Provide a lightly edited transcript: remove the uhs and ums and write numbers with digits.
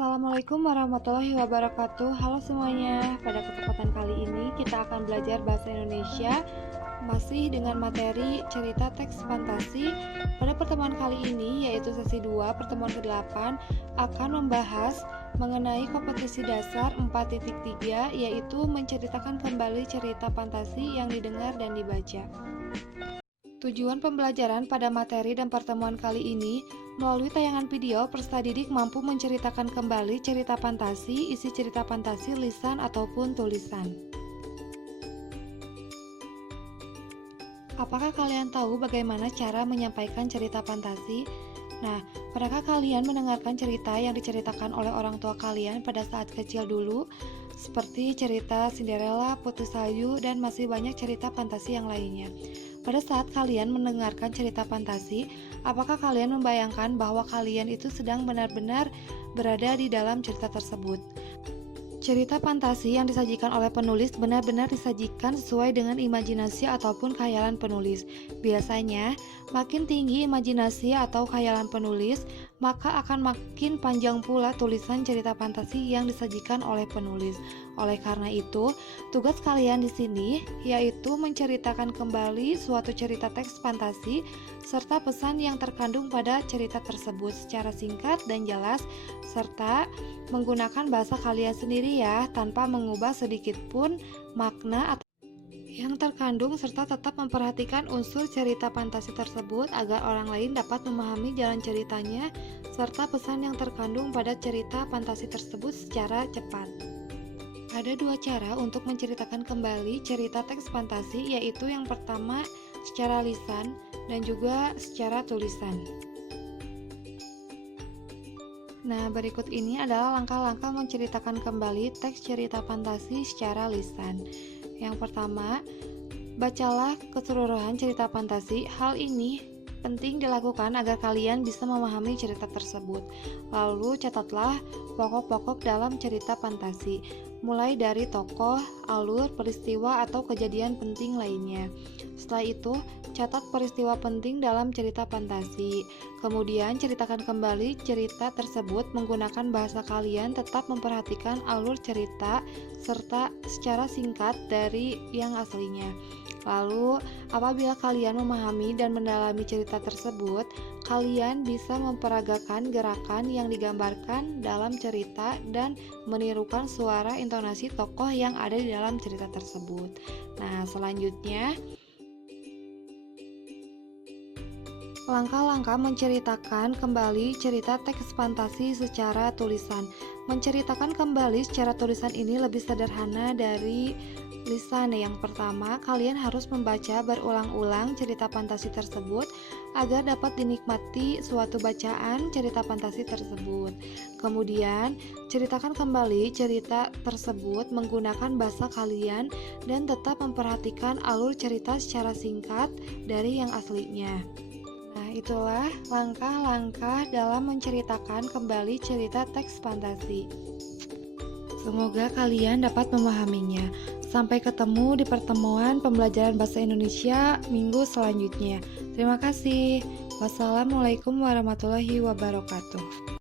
Assalamualaikum warahmatullahi wabarakatuh. Halo semuanya. Pada kesempatan kali ini kita akan belajar bahasa Indonesia masih dengan materi cerita teks fantasi. Pada pertemuan kali ini yaitu sesi 2 pertemuan ke-8 akan membahas mengenai kompetisi dasar 4.3 yaitu menceritakan kembali cerita fantasi yang didengar dan dibaca. Tujuan pembelajaran pada materi dan pertemuan kali ini, melalui tayangan video, peserta didik mampu menceritakan kembali cerita fantasi, isi cerita fantasi, lisan ataupun tulisan. Apakah kalian tahu bagaimana cara menyampaikan cerita fantasi? Nah, pernahkah kalian mendengarkan cerita yang diceritakan oleh orang tua kalian pada saat kecil dulu? Seperti cerita Cinderella, Putri Salju, dan masih banyak cerita fantasi yang lainnya. Pada saat kalian mendengarkan cerita fantasi, apakah kalian membayangkan bahwa kalian itu sedang benar-benar berada di dalam cerita tersebut? Cerita fantasi yang disajikan oleh penulis benar-benar disajikan sesuai dengan imajinasi ataupun khayalan penulis. Biasanya, makin tinggi imajinasi atau khayalan penulis, maka akan makin panjang pula tulisan cerita fantasi yang disajikan oleh penulis. Oleh karena itu, tugas kalian di sini yaitu menceritakan kembali suatu cerita teks fantasi serta pesan yang terkandung pada cerita tersebut secara singkat dan jelas, serta menggunakan bahasa kalian sendiri ya, tanpa mengubah sedikit pun makna atau yang terkandung, serta tetap memperhatikan unsur cerita fantasi tersebut agar orang lain dapat memahami jalan ceritanya serta pesan yang terkandung pada cerita fantasi tersebut secara cepat. Ada dua cara untuk menceritakan kembali cerita teks fantasi, yaitu yang pertama secara lisan dan juga secara tulisan. Nah, berikut ini adalah langkah-langkah menceritakan kembali teks cerita fantasi secara lisan. Yang pertama, bacalah keseluruhan cerita fantasi. Hal ini penting dilakukan agar kalian bisa memahami cerita tersebut. Lalu catatlah pokok-pokok dalam cerita fantasi, mulai dari tokoh, alur, peristiwa, atau kejadian penting lainnya. Setelah itu, catat peristiwa penting dalam cerita fantasi. Kemudian, ceritakan kembali cerita tersebut menggunakan bahasa kalian, tetap memperhatikan alur cerita serta secara singkat dari yang aslinya. Lalu, apabila kalian memahami dan mendalami cerita tersebut, kalian bisa memperagakan gerakan yang digambarkan dalam cerita dan menirukan suara intonasi tokoh yang ada di dalam cerita tersebut. Nah, selanjutnya, langkah-langkah menceritakan kembali cerita teks fantasi secara tulisan. Menceritakan kembali secara tulisan ini lebih sederhana dari lisan. Yang pertama, kalian harus membaca berulang-ulang cerita fantasi tersebut agar dapat dinikmati suatu bacaan cerita fantasi tersebut. Kemudian, ceritakan kembali cerita tersebut menggunakan bahasa kalian dan tetap memperhatikan alur cerita secara singkat dari yang aslinya. Nah, itulah langkah-langkah dalam menceritakan kembali cerita teks fantasi. Semoga kalian dapat memahaminya. Sampai ketemu di pertemuan pembelajaran bahasa Indonesia minggu selanjutnya. Terima kasih. Wassalamualaikum warahmatullahi wabarakatuh.